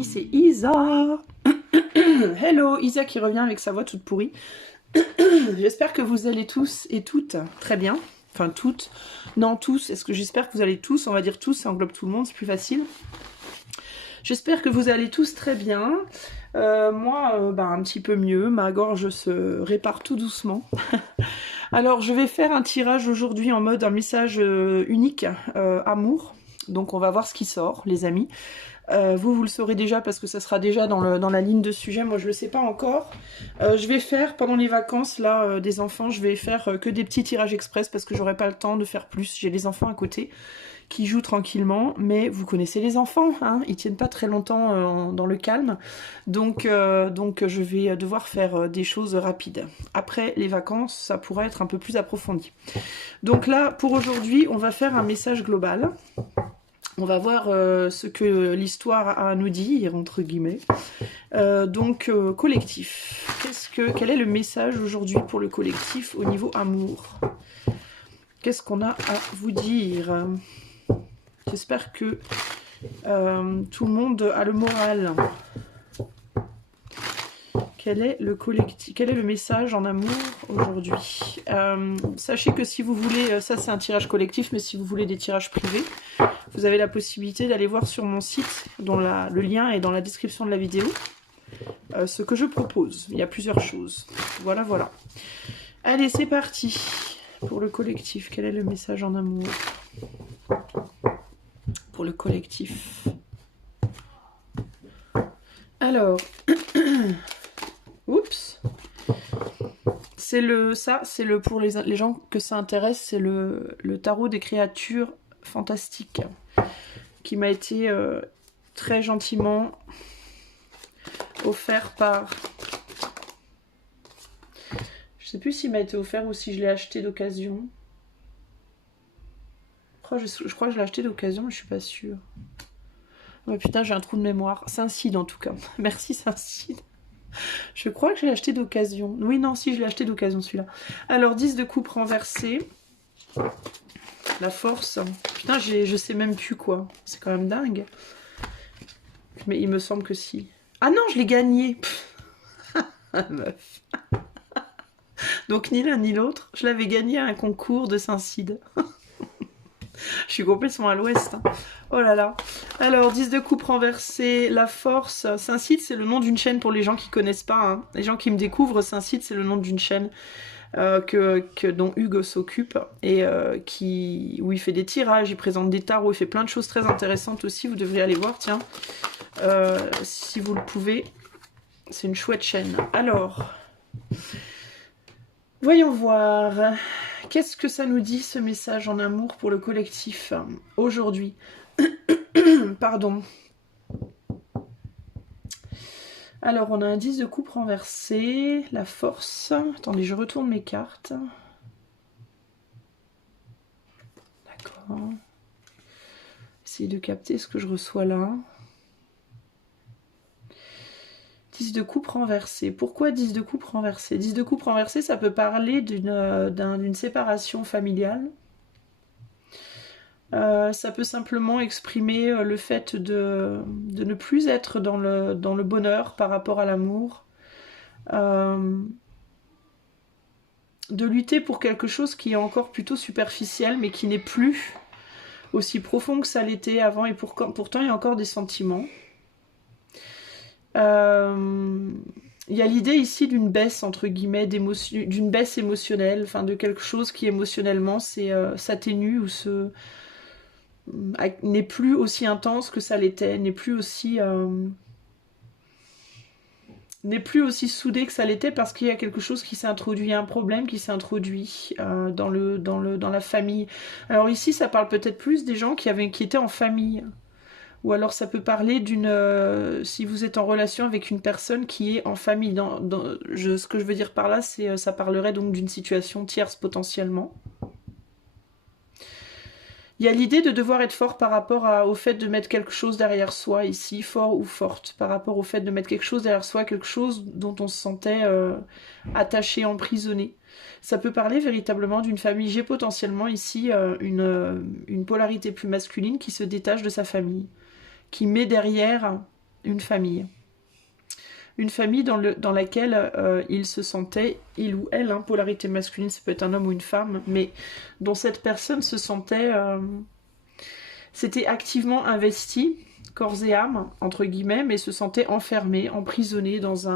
amis, c'est Isa. Hello, Isa qui revient avec sa voix toute pourrie. J'espère que vous allez tous et toutes très bien. Enfin toutes, non tous, est-ce que j'espère que vous allez tous, on va dire tous, ça englobe tout le monde, c'est plus facile. J'espère que vous allez tous très bien. Moi, un petit peu mieux, ma gorge se répare tout doucement. Alors je vais faire un tirage aujourd'hui en mode un message unique, amour. Donc on va voir ce qui sort, les amis. Vous le saurez déjà parce que ça sera déjà dans la ligne de sujet. Moi, je le sais pas encore. Je vais faire, pendant les vacances là des enfants, je vais faire que des petits tirages express parce que j'aurai pas le temps de faire plus. J'ai les enfants à côté qui jouent tranquillement, mais vous connaissez les enfants, hein, ils tiennent pas très longtemps dans le calme. Donc je vais devoir faire des choses rapides. Après les vacances, ça pourrait être un peu plus approfondi. Donc là, pour aujourd'hui, on va faire un message global. On va voir ce que l'histoire a à nous dire, entre guillemets. Collectif. Quel est le message aujourd'hui pour le collectif au niveau amour? Qu'est-ce qu'on a à vous dire? J'espère que tout le monde a le moral. Quel est le message en amour aujourd'hui? Sachez que si vous voulez, ça c'est un tirage collectif, mais si vous voulez des tirages privés, vous avez la possibilité d'aller voir sur mon site, dont le lien est dans la description de la vidéo, ce que je propose. Il y a plusieurs choses. Voilà, voilà. Allez, c'est parti. Pour le collectif, quel est le message en amour? Pour le collectif. Alors... Oups. C'est pour les gens que ça intéresse, c'est le tarot des créatures fantastiques qui m'a été très gentiment offert par... Je sais plus s'il m'a été offert ou si je l'ai acheté d'occasion. Je crois que je l'ai acheté d'occasion, mais je suis pas sûre. Oh putain, j'ai un trou de mémoire. Saint-Cide en tout cas. Merci Saint-Cide. Je crois que je l'ai acheté d'occasion. Oui, non, si, je l'ai acheté d'occasion, celui-là. Alors, 10 de coupe renversée. La force. Putain, je sais même plus quoi. C'est quand même dingue. Mais il me semble que si. Ah non, je l'ai gagné. Meuf. Donc, ni l'un ni l'autre. Je l'avais gagné à un concours de Saint-Cide. Je suis complètement à l'ouest. Hein. Oh là là. Alors, 10 de coupe renversée, la force. Saint-Cide, c'est le nom d'une chaîne pour les gens qui connaissent pas. Hein. Les gens qui me découvrent, Saint-Cide, c'est le nom d'une chaîne dont Hugues s'occupe. Et où il fait des tirages, il présente des tarots, il fait plein de choses très intéressantes aussi. Vous devriez aller voir, tiens. Si vous le pouvez. C'est une chouette chaîne. Alors, voyons voir... Qu'est-ce que ça nous dit, ce message en amour pour le collectif aujourd'hui? Pardon. Alors, on a un 10 de coupe renversé, la force. Attendez, je retourne mes cartes. D'accord. Essayez de capter ce que je reçois là. 10 de coupe renversée. Pourquoi 10 de coupe renversée? 10 de coupe renversée, ça peut parler d'une séparation familiale. Ça peut simplement exprimer le fait de ne plus être dans le bonheur par rapport à l'amour. De lutter pour quelque chose qui est encore plutôt superficiel, mais qui n'est plus aussi profond que ça l'était avant, et pourtant il y a encore des sentiments. Il y a l'idée ici d'une baisse, entre guillemets, d'une baisse émotionnelle, enfin de quelque chose qui émotionnellement s'atténue ou n'est plus aussi intense que ça l'était, n'est plus aussi soudé que ça l'était, parce qu'il y a quelque chose qui s'est introduit, un problème qui s'est introduit dans la famille. Alors ici, ça parle peut-être plus des gens qui étaient en famille. Ou alors ça peut parler si vous êtes en relation avec une personne qui est en famille. Ce que je veux dire par là, ça parlerait donc d'une situation tierce potentiellement. Il y a l'idée de devoir être fort par rapport au fait de mettre quelque chose derrière soi ici, fort ou forte, par rapport au fait de mettre quelque chose derrière soi, quelque chose dont on se sentait attaché, emprisonné. Ça peut parler véritablement d'une famille. J'ai potentiellement ici une polarité plus masculine qui se détache de sa famille, qui met derrière une famille. Une famille dans laquelle il se sentait, il ou elle, hein, polarité masculine, ça peut être un homme ou une femme, mais dont cette personne se sentait, s'était activement investi, corps et âme, entre guillemets, mais se sentait enfermé, emprisonné dans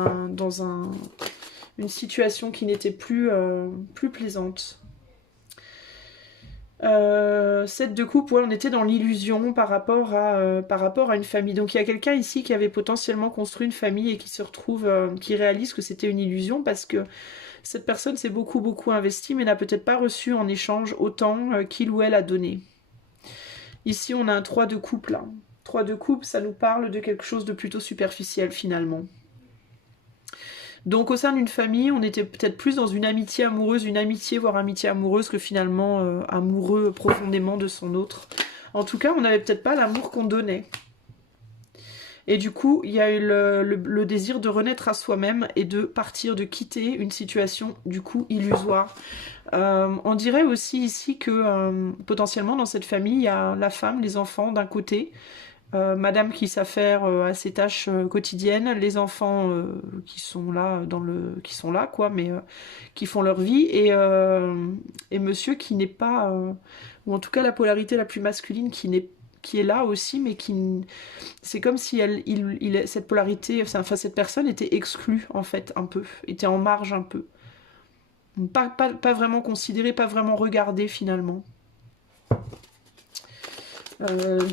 une situation qui n'était plus plaisante. 7 de coupe, ouais, on était dans l'illusion par rapport à une famille. Donc il y a quelqu'un ici qui avait potentiellement construit une famille et qui se retrouve, qui réalise que c'était une illusion parce que cette personne s'est beaucoup investie mais n'a peut-être pas reçu en échange autant qu'il ou elle a donné. Ici on a un 3 de coupe là. 3 de coupe, ça nous parle de quelque chose de plutôt superficiel finalement. Donc au sein d'une famille, on était peut-être plus dans une amitié amoureuse, voire amitié amoureuse que finalement amoureux profondément de son autre. En tout cas, on n'avait peut-être pas l'amour qu'on donnait. Et du coup, il y a eu le désir de renaître à soi-même et de partir, de quitter une situation du coup illusoire. On dirait aussi ici que potentiellement dans cette famille, il y a la femme, les enfants d'un côté, madame qui s'affaire à ses tâches quotidiennes, les enfants qui sont là quoi, mais qui font leur vie et monsieur qui n'est pas ou en tout cas la polarité la plus masculine qui est là aussi, mais c'est comme si cette polarité, enfin cette personne était exclue en fait un peu, était en marge un peu, pas vraiment considérée, pas vraiment regardée finalement.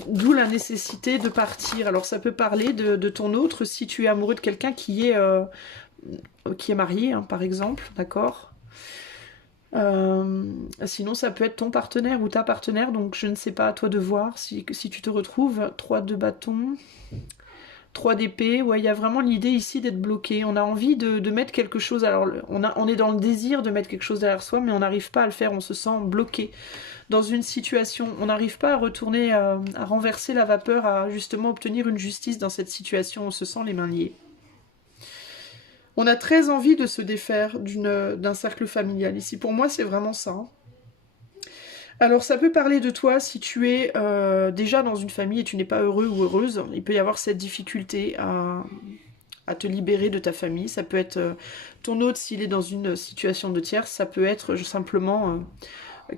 D'où la nécessité de partir. Alors ça peut parler de ton autre si tu es amoureux de quelqu'un qui est marié, hein, par exemple, d'accord. Sinon ça peut être ton partenaire ou ta partenaire, donc je ne sais pas, à toi de voir si tu te retrouves. 3 de bâton, 3 d'épée, ouais, il y a vraiment l'idée ici d'être bloqué. On a envie de mettre quelque chose, alors on est dans le désir de mettre quelque chose derrière soi, mais on n'arrive pas à le faire, on se sent bloqué dans une situation. On n'arrive pas à retourner, à renverser la vapeur, à justement obtenir une justice dans cette situation, on se sent les mains liées. On a très envie de se défaire d'un cercle familial. Ici, pour moi, c'est vraiment ça. Alors, ça peut parler de toi si tu es déjà dans une famille et tu n'es pas heureux ou heureuse. Il peut y avoir cette difficulté à te libérer de ta famille. Ça peut être ton autre s'il est dans une situation de tierce. Ça peut être simplement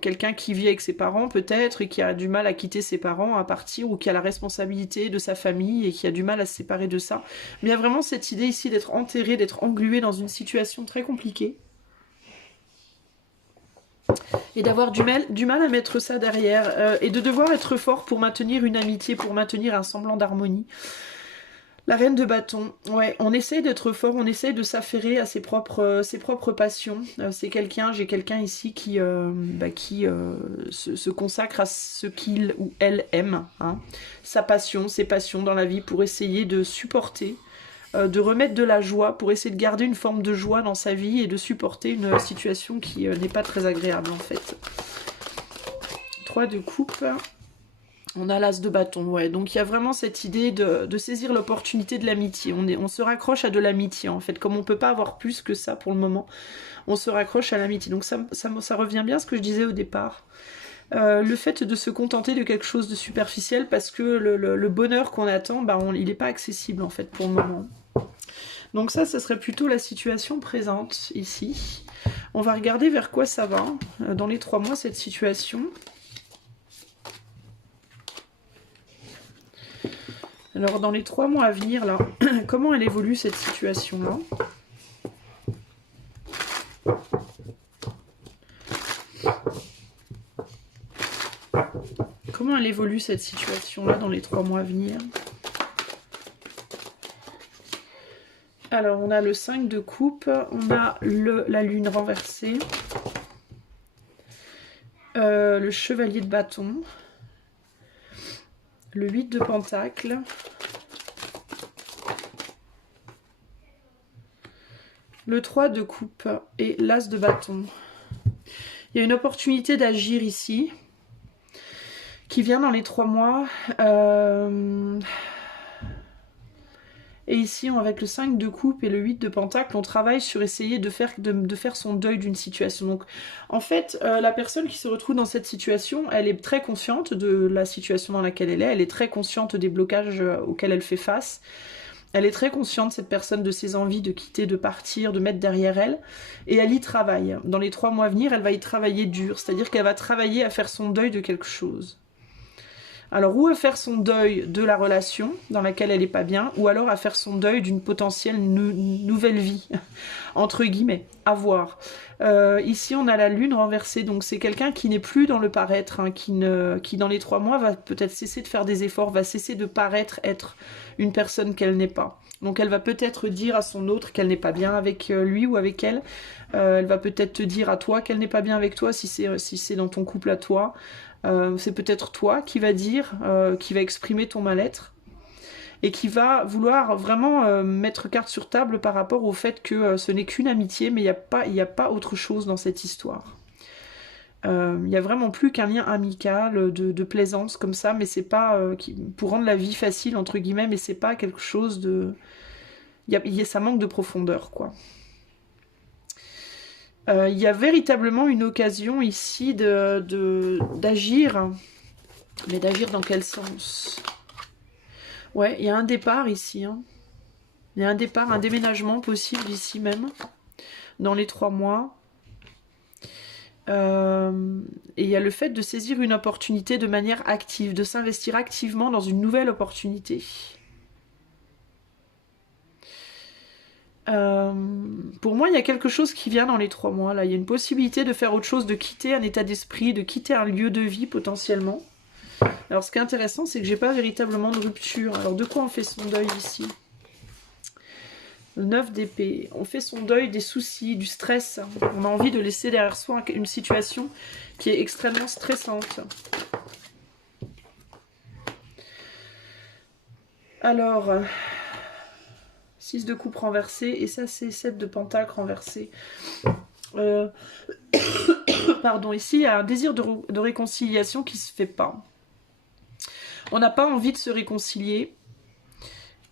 quelqu'un qui vit avec ses parents peut-être et qui a du mal à quitter ses parents, à partir, ou qui a la responsabilité de sa famille et qui a du mal à se séparer de ça. Mais il y a vraiment cette idée ici d'être enterré, d'être englué dans une situation très compliquée. Et d'avoir du mal à mettre ça derrière. Et de devoir être fort pour maintenir une amitié, pour maintenir un semblant d'harmonie. La reine de bâton, ouais, on essaye d'être fort, on essaye de s'affairer à ses propres passions. J'ai quelqu'un ici qui se consacre à ce qu'il ou elle aime, hein. Sa passion, ses passions dans la vie pour essayer de supporter, de remettre de la joie, pour essayer de garder une forme de joie dans sa vie et de supporter une situation qui n'est pas très agréable en fait. 3 de coupe. On a l'as de bâton, ouais. Donc il y a vraiment cette idée de saisir l'opportunité de l'amitié. On se raccroche à de l'amitié, en fait. Comme on peut pas avoir plus que ça pour le moment, on se raccroche à l'amitié. Donc ça revient bien à ce que je disais au départ. Le fait de se contenter de quelque chose de superficiel parce que le bonheur qu'on attend, il n'est pas accessible, en fait, pour le moment. Donc ça serait plutôt la situation présente, ici. On va regarder vers quoi ça va, dans les 3 mois, cette situation. Alors, dans les 3 mois à venir, là, comment elle évolue cette situation-là? Comment elle évolue cette situation-là dans les 3 mois à venir? Alors, on a le 5 de coupe, on a la lune renversée, le chevalier de bâton, le 8 de pentacle, le 3 de coupe et l'as de bâton. Il y a une opportunité d'agir ici qui vient dans les 3 mois. Et ici, avec le 5 de coupe et le 8 de pentacle, on travaille sur essayer de faire son deuil d'une situation. Donc, en fait, la personne qui se retrouve dans cette situation, elle est très consciente de la situation dans laquelle elle est très consciente des blocages auxquels elle fait face. Elle est très consciente, cette personne, de ses envies de quitter, de partir, de mettre derrière elle. Et elle y travaille. Dans les 3 mois à venir, elle va y travailler dur. C'est-à-dire qu'elle va travailler à faire son deuil de quelque chose. Alors, ou à faire son deuil de la relation dans laquelle elle n'est pas bien, ou alors à faire son deuil d'une potentielle nouvelle vie, entre guillemets, à voir. Ici, on a la lune renversée, donc c'est quelqu'un qui n'est plus dans le paraître, hein, qui dans les 3 mois va peut-être cesser de faire des efforts, va cesser de paraître être une personne qu'elle n'est pas. Donc elle va peut-être dire à son autre qu'elle n'est pas bien avec lui ou avec elle. Elle va peut-être te dire à toi qu'elle n'est pas bien avec toi, si c'est dans ton couple à toi. C'est peut-être toi qui va dire, qui va exprimer ton mal-être et qui va vouloir vraiment mettre carte sur table par rapport au fait que ce n'est qu'une amitié, mais il n'y a pas autre chose dans cette histoire. Il n'y a vraiment plus qu'un lien amical, de plaisance comme ça, mais c'est pas pour rendre la vie facile entre guillemets, mais c'est pas quelque chose de... ça manque de profondeur, quoi. Il y a véritablement une occasion ici d'agir, mais d'agir dans quel sens? Ouais, il y a un départ ici, hein. Il y a un départ, un déménagement possible ici même, dans les 3 mois. Et il y a le fait de saisir une opportunité de manière active, de s'investir activement dans une nouvelle opportunité. Pour moi, il y a quelque chose qui vient dans les 3 mois. Là, il y a une possibilité de faire autre chose, de quitter un état d'esprit, de quitter un lieu de vie potentiellement. Alors, ce qui est intéressant, c'est que j'ai pas véritablement de rupture. Alors, de quoi on fait son deuil ici? Le 9 d'épée. On fait son deuil des soucis, du stress. On a envie de laisser derrière soi une situation qui est extrêmement stressante. Alors... 6 de coupe renversé, et ça c'est 7 de pentacle renversé. Pardon, ici il y a un désir de réconciliation qui se fait pas. On n'a pas envie de se réconcilier,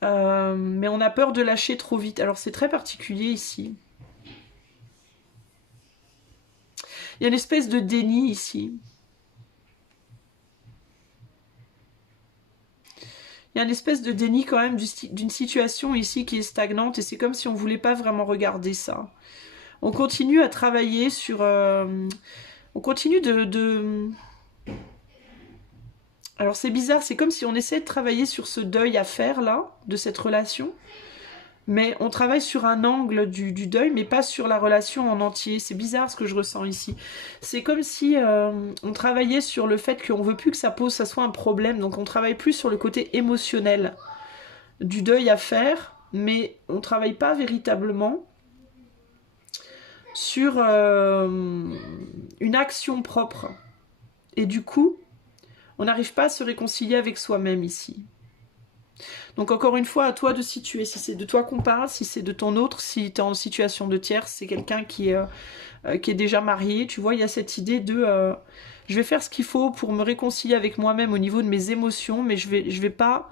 mais on a peur de lâcher trop vite. Alors c'est très particulier ici. Il y a une espèce de déni ici. Il y a une espèce de déni quand même d'une situation ici qui est stagnante, et c'est comme si on ne voulait pas vraiment regarder ça. On continue à travailler sur... on continue Alors c'est bizarre, c'est comme si on essayait de travailler sur ce deuil à faire là, de cette relation. Mais on travaille sur un angle du deuil, mais pas sur la relation en entier. C'est bizarre ce que je ressens ici. C'est comme si on travaillait sur le fait qu'on veut plus que ça soit un problème. Donc on travaille plus sur le côté émotionnel du deuil à faire, mais on travaille pas véritablement sur une action propre. Et du coup, on n'arrive pas à se réconcilier avec soi-même ici. Donc encore une fois, à toi de situer, si c'est de toi qu'on parle, si c'est de ton autre, si tu es en situation de tierce, c'est quelqu'un qui est déjà marié, tu vois, il y a cette idée de je vais faire ce qu'il faut pour me réconcilier avec moi-même au niveau de mes émotions, mais je vais pas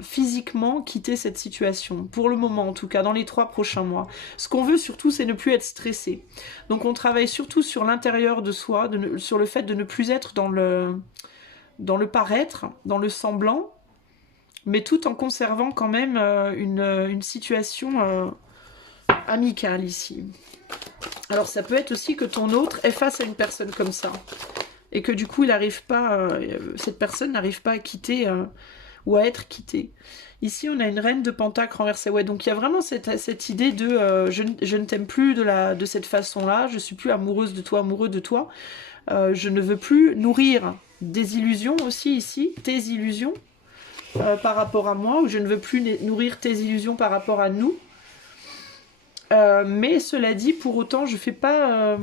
physiquement quitter cette situation, pour le moment en tout cas, dans les 3 prochains mois. Ce qu'on veut surtout, c'est ne plus être stressé. Donc on travaille surtout sur l'intérieur de soi, sur le fait de ne plus être dans le paraître, dans le semblant, mais tout en conservant quand même une situation amicale ici. Alors ça peut être aussi que ton autre est face à une personne comme ça, et que du coup il n'arrive pas, cette personne n'arrive pas à quitter ou à être quittée. Ici on a une reine de pentacle renversée, ouais, donc il y a vraiment cette idée de je ne t'aime plus de cette façon-là, je suis plus amoureuse de toi, amoureux de toi, je ne veux plus nourrir des illusions aussi ici, tes illusions, par rapport à moi, ou je ne veux plus nourrir tes illusions par rapport à nous. Mais cela dit, pour autant, je fais pas...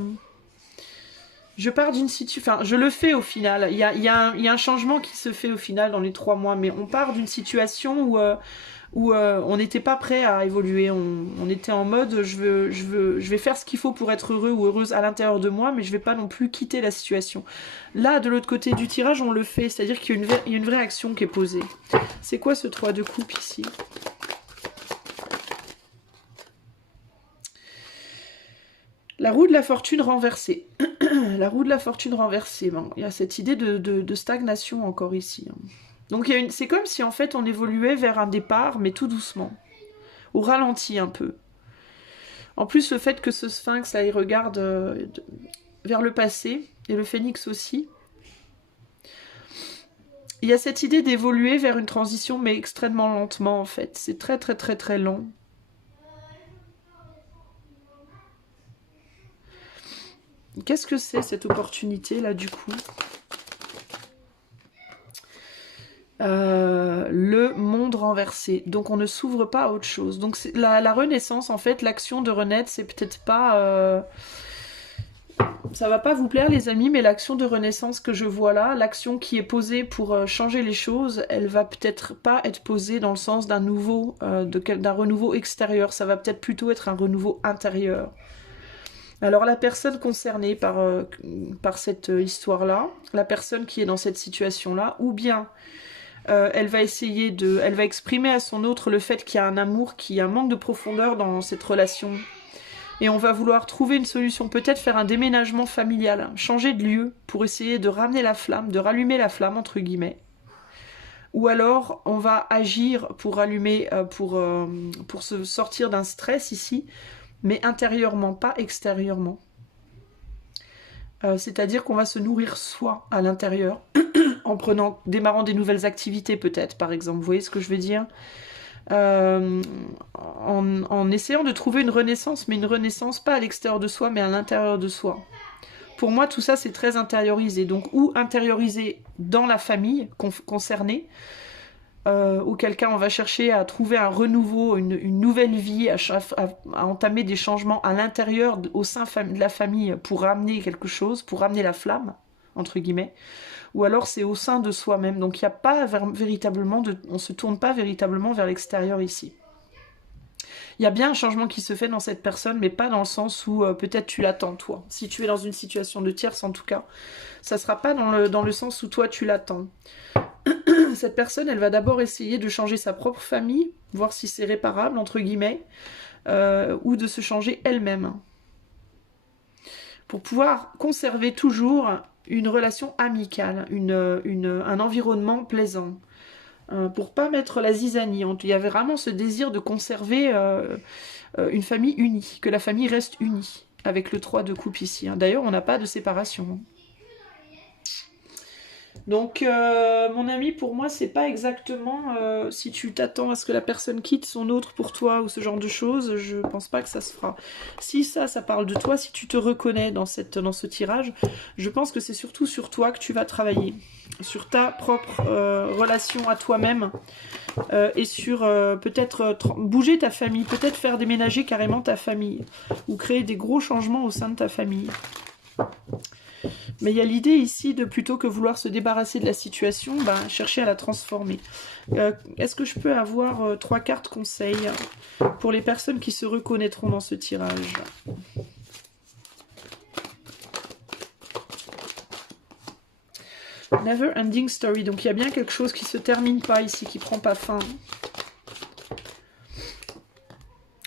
je pars d'une situation... Enfin, je le fais au final. Il y a un changement qui se fait au final dans les 3 mois, mais on part d'une situation où on n'était pas prêt à évoluer. On était en mode, je vais faire ce qu'il faut pour être heureux ou heureuse à l'intérieur de moi, mais je vais pas non plus quitter la situation. Là, de l'autre côté du tirage, on le fait, c'est-à-dire qu'il y a une vraie action qui est posée. C'est quoi ce 3 de coupe ici? La roue de la fortune renversée. La roue de la fortune renversée. Bon, il y a cette idée de stagnation encore ici. Donc c'est comme si en fait on évoluait vers un départ, mais tout doucement, au ralenti un peu. En plus, le fait que ce sphinx, là, il regarde vers le passé, et le phénix aussi, il y a cette idée d'évoluer vers une transition, mais extrêmement lentement, en fait. C'est très, très, très, très lent. Qu'est-ce que c'est, cette opportunité, là, du coup? Le monde renversé. Donc on ne s'ouvre pas à autre chose. Donc la renaissance, en fait, l'action de renaître, c'est peut-être pas... Ça va pas vous plaire, les amis, mais l'action de renaissance que je vois là, l'action qui est posée pour changer les choses, elle va peut-être pas être posée dans le sens d'un d'un renouveau extérieur. Ça va peut-être plutôt être un renouveau intérieur. Alors la personne concernée par cette histoire-là, la personne qui est dans cette situation-là, ou bien elle va elle va exprimer à son autre le fait qu'il y a un amour, qu'il y a un manque de profondeur dans cette relation. Et on va vouloir trouver une solution, peut-être faire un déménagement familial, changer de lieu pour essayer de ramener la flamme, de rallumer la flamme, entre guillemets. Ou alors, on va agir pour rallumer, pour se sortir d'un stress ici, mais intérieurement, pas extérieurement. C'est-à-dire qu'on va se nourrir soi à l'intérieur, en démarrant des nouvelles activités peut-être, par exemple. Vous voyez ce que je veux dire ? En essayant de trouver une renaissance, mais une renaissance pas à l'extérieur de soi, mais à l'intérieur de soi. Pour moi, tout ça, c'est très intériorisé. Donc, ou intériorisé dans la famille concernée, auquel cas on va chercher à trouver un renouveau, une nouvelle vie, à entamer des changements à l'intérieur, au sein de la famille, pour ramener quelque chose, pour ramener la flamme, entre guillemets. Ou alors c'est au sein de soi-même. Donc il n'y a pas véritablement on se tourne pas véritablement vers l'extérieur ici. Il y a bien un changement qui se fait dans cette personne, mais pas dans le sens où peut-être tu l'attends, toi. Si tu es dans une situation de tierce, en tout cas, ça sera pas dans le sens où toi tu l'attends. Cette personne, elle va d'abord essayer de changer sa propre famille, voir si c'est réparable, entre guillemets, ou de se changer elle-même. Pour pouvoir conserver toujours une relation amicale, un environnement plaisant. Pour pas mettre la zizanie. Il y avait vraiment ce désir de conserver une famille unie, que la famille reste unie, avec le 3 de coupe ici. D'ailleurs, on n'a pas de séparation. Donc, mon ami, pour moi, c'est pas exactement si tu t'attends à ce que la personne quitte son autre pour toi ou ce genre de choses, je pense pas que ça se fera. Si ça parle de toi, si tu te reconnais dans ce tirage, je pense que c'est surtout sur toi que tu vas travailler, sur ta propre relation à toi-même et sur peut-être bouger ta famille, peut-être faire déménager carrément ta famille ou créer des gros changements au sein de ta famille. Mais il y a l'idée ici de plutôt que vouloir se débarrasser de la situation, chercher à la transformer. Est-ce que je peux avoir 3 cartes conseils pour les personnes qui se reconnaîtront dans ce tirage ? Never ending story. Donc il y a bien quelque chose qui se termine pas ici, qui prend pas fin.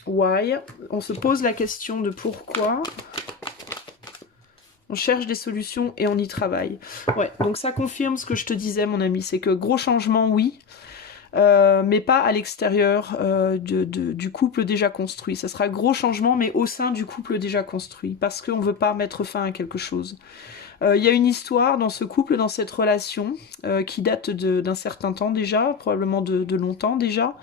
Why ? On se pose la question de pourquoi. On cherche des solutions et on y travaille. Ouais, donc ça confirme ce que je te disais, mon ami. C'est que gros changement, oui, mais pas à l'extérieur du couple déjà construit. Ça sera gros changement, mais au sein du couple déjà construit. Parce qu'on ne veut pas mettre fin à quelque chose. Il y a une histoire dans ce couple, dans cette relation, qui date d'un certain temps déjà, probablement de longtemps déjà.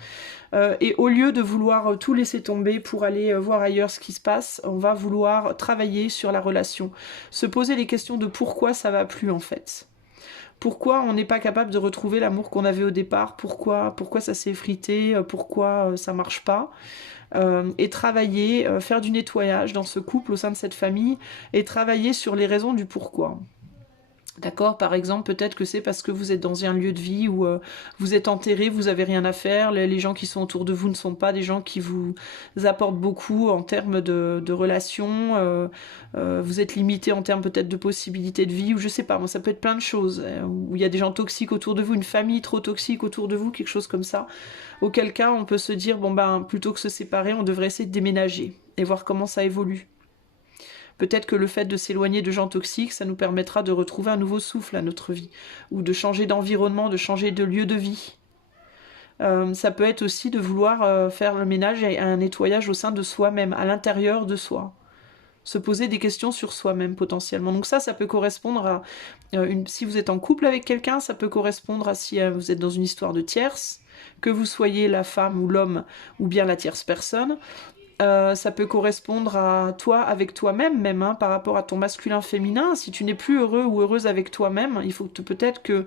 Et au lieu de vouloir tout laisser tomber pour aller voir ailleurs ce qui se passe, on va vouloir travailler sur la relation. Se poser les questions de pourquoi ça va plus en fait. Pourquoi on n'est pas capable de retrouver l'amour qu'on avait au départ, pourquoi ça s'est effrité, pourquoi ça marche pas. Et travailler, faire du nettoyage dans ce couple au sein de cette famille et travailler sur les raisons du pourquoi. D'accord, par exemple, peut-être que c'est parce que vous êtes dans un lieu de vie où vous êtes enterré, vous avez rien à faire, les gens qui sont autour de vous ne sont pas des gens qui vous apportent beaucoup en termes de relations, vous êtes limité en termes peut-être de possibilités de vie, ou je sais pas, moi ça peut être plein de choses, où il y a des gens toxiques autour de vous, une famille trop toxique autour de vous, quelque chose comme ça, auquel cas on peut se dire, plutôt que se séparer, on devrait essayer de déménager et voir comment ça évolue. Peut-être que le fait de s'éloigner de gens toxiques, ça nous permettra de retrouver un nouveau souffle à notre vie, ou de changer d'environnement, de changer de lieu de vie. Ça peut être aussi de vouloir faire le ménage et un nettoyage au sein de soi-même, à l'intérieur de soi. Se poser des questions sur soi-même potentiellement. Donc ça peut correspondre à... si vous êtes en couple avec quelqu'un, ça peut correspondre à si vous êtes dans une histoire de tierce, que vous soyez la femme ou l'homme, ou bien la tierce personne. Ça peut correspondre à toi avec toi-même même, hein, par rapport à ton masculin-féminin. Si tu n'es plus heureux ou heureuse avec toi-même, il faut peut-être que,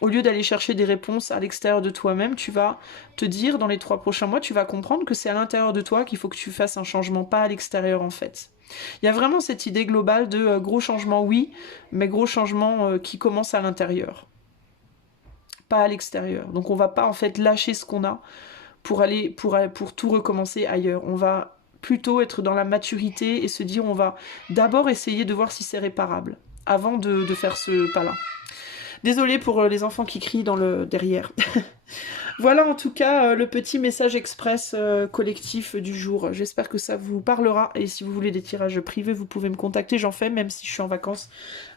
au lieu d'aller chercher des réponses à l'extérieur de toi-même, tu vas te dire, dans les 3 prochains mois, tu vas comprendre que c'est à l'intérieur de toi qu'il faut que tu fasses un changement, pas à l'extérieur en fait. Il y a vraiment cette idée globale de gros changements, oui, mais gros changements qui commencent à l'intérieur, pas à l'extérieur. Donc on va pas en fait lâcher ce qu'on a pour tout recommencer ailleurs. On va plutôt être dans la maturité et se dire on va d'abord essayer de voir si c'est réparable avant de faire ce pas-là. Désolée pour les enfants qui crient dans le derrière. Voilà en tout cas le petit message express collectif du jour. J'espère que ça vous parlera et si vous voulez des tirages privés, vous pouvez me contacter. J'en fais même si je suis en vacances.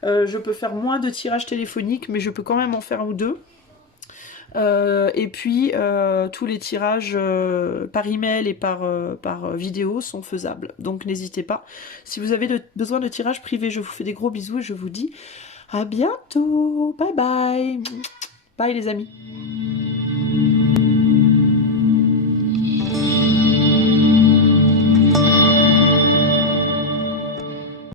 Je peux faire moins de tirages téléphoniques, mais je peux quand même en faire un ou deux. Et puis tous les tirages par email et par vidéo sont faisables, donc n'hésitez pas. Si vous avez besoin de tirages privés, je vous fais des gros bisous et je vous dis à bientôt. Bye bye. Bye les amis.